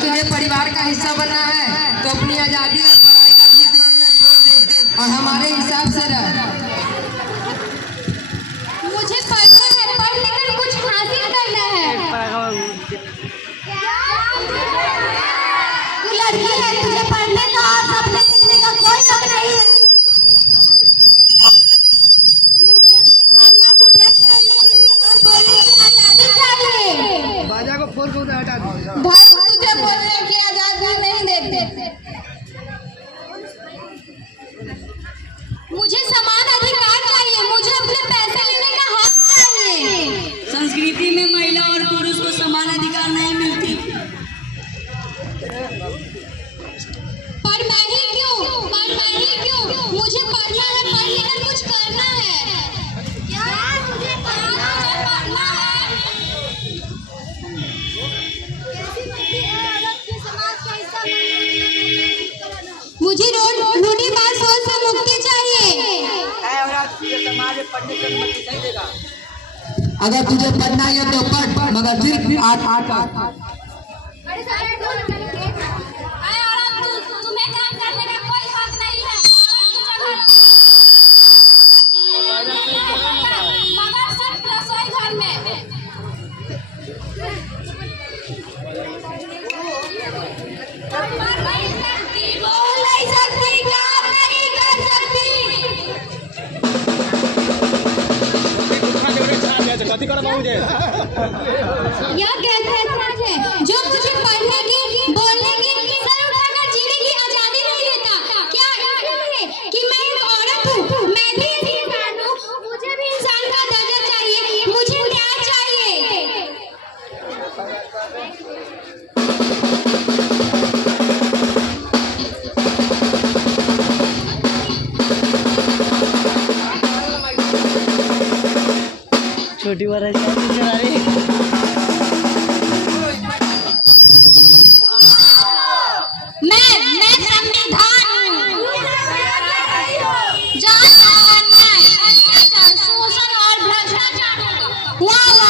तुझे परिवार का हिस्सा बनना है तो अपनी आजादी और पढ़ाई का भीख मांगना छोड़ दे और हमारे हिसाब से रह। मुझे पढ़ना है, पढ़ लिखकर कुछ हासिल करना है। तू लड़की है, तुझे पढ़ने का और सपने देखने का कोई शौक नहीं है। बाजा को फोन को हटा दो। तुझे बोलने की आजादी नहीं देते। मुझे समान अधिकार चाहिए, मुझे अपने पैसे लेने का हक चाहिए। संस्कृति में महिला और पुरुष को समान अधिकार नहीं मिलती। पर मैं ही क्यों? मुझे पढ़ना है, पढ़ लिखकर कुछ करना है। मुझे पढ़ना है। मुझे रूढ़िवाद सोच से मुक्ति चाहिए। अगर तुझे पढ़ना है तो पढ़, मगर सिर्फ 8 तुम्हें काम करने का कोई हक नहीं है। मगर सिर्फ रसोई घर में। बोल नहीं सकती, काम नहीं कर सकती। यह कैसा समाज है जो मुझे पढ़ने की, बोलने की, सर उठाकर जीने की आजादी नहीं देता? क्या है कि मैं एक औरत हूँ, मैं भी एक इंसान हूँ, मुझे भी इंसान का दर्जा चाहिए, मुझे न्याय चाहिए। छोटी वाला चला रही। मैं संविधान हूँ। जात, अन्याय, अत्याचार, शोषण और भ्रष्टाचार होगा।